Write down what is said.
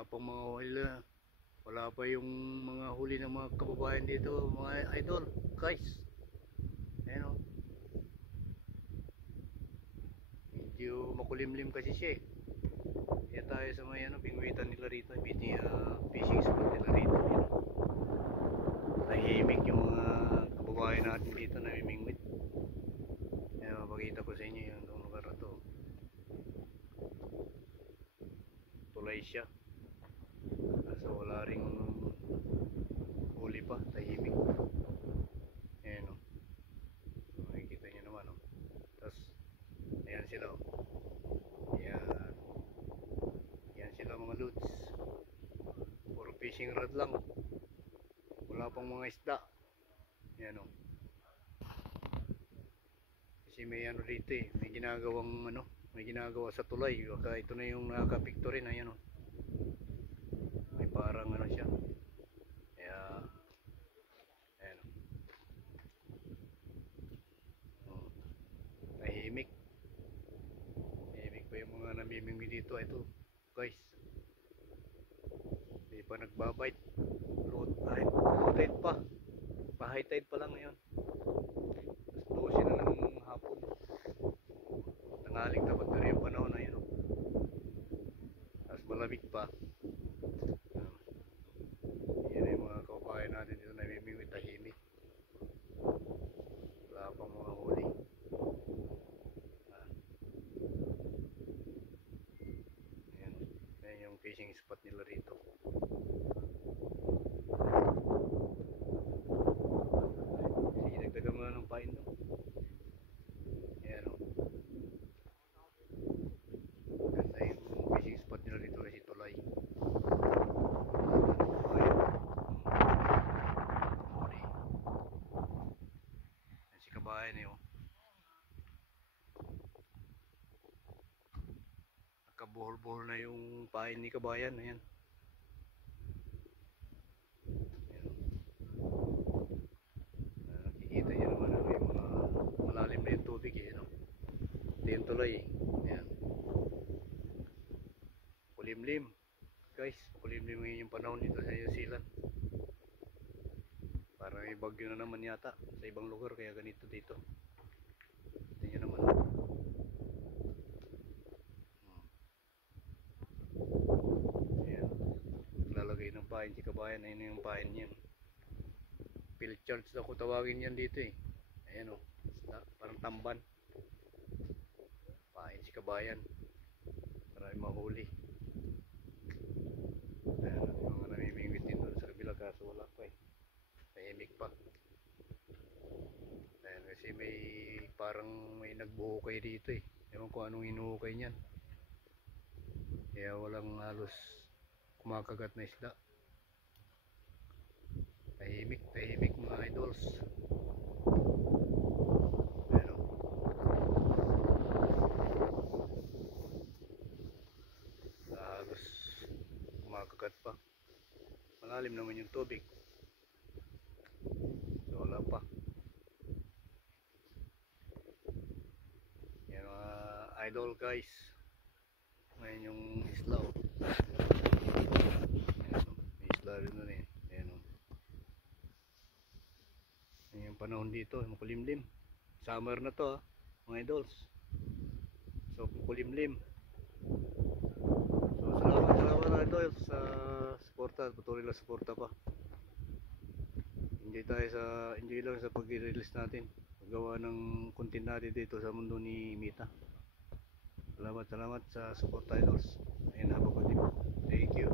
Wala pang mga huli. Wala pa yung mga huli ng mga kababayan dito, mga idol, guys. Ayan o. Medyo makulimlim kasi siya eh. Kaya tayo sa may bingwitan nila rito, fishing spot nila rito. Ayan. Tahimik yung mga kababayan natin dito na mimingwit. Ayan, mapakita ko sa inyo yung lugar na to. Tulay siya. Kaso wala ring huli pa, tahimik. Ayan o. Makikita nyo naman o. Tapos, ayan sila o. Ayan. Ayan sila mga loads. Puro fishing rod lang. Wala pang mga isda. Ayan o. Kasi may dito eh. May ginagawang may ginagawa sa tulay. Baka ito na yung nakaka-picture rin. Ayan o. May parang siya. Kaya, ayan o. Tahimik. Tahimik pa yung mga namimingwi dito. Ito guys. Hindi pa nagbabite. Low tide pa. Pa-high tide pa lang ngayon. Tapos 12 na ng hapon. Tangaling tapat na rin yung panahon na yun. Tapos malamig pa. Yan yung mga kaubayan natin dito na namimingwi, tahimik. Wala pang mga huli. Ayan. Ayan yung fishing spot nila rito. Sige, dagdagan mo na ng pain doon. Ayan o. Ganda yung fishing spot nila rito kasi tulay. Ayan si kabayan eh o. Nakabuhol-buhol na yung pain ni kabayan. Ayan. Nakikita nyo naman yung mga malalim na yung tubig eh. Ito yung tulay eh. Ayan. Kulimlim. Guys, kulimlim ngayon yung panahon dito sa New Zealand. Parang may bagyo na naman yata sa ibang lugar kaya ganito dito. Ito nyo naman. Ayan. Lalagay ng pain si kabayan. Ayun yung pain yan. Pilchards na kung tawagin yan dito eh. Ayan o. Parang tamban. Pain si kabayan. Marami mahuli. Ayan yung mga namimingwit din doon sa kabila kaso wala pa eh. Tahimik pa. Ayan kasi may nagbuhukay dito eh. Ewan ko anong inuhukay niyan. Kaya walang halos kumakagat na isda. Tahimik mga idols. Ayan o. Halos kumakagat pa. Malalim naman yung tubig. So wala pa. Yan mga idol guys. Ngayon yung isla o. May isla rin nun eh. Ayan o. Yan yung panahon dito. Makulimlim. Summer na to mga idols. So makulimlim. So salamat idol sa suporta. Patuloy lang suporta pa. Enjoy lang sa pag-release natin. Paggawa ng content natin dito sa mundo ni Mita. Salamat sa support idols and have a good day. Thank you.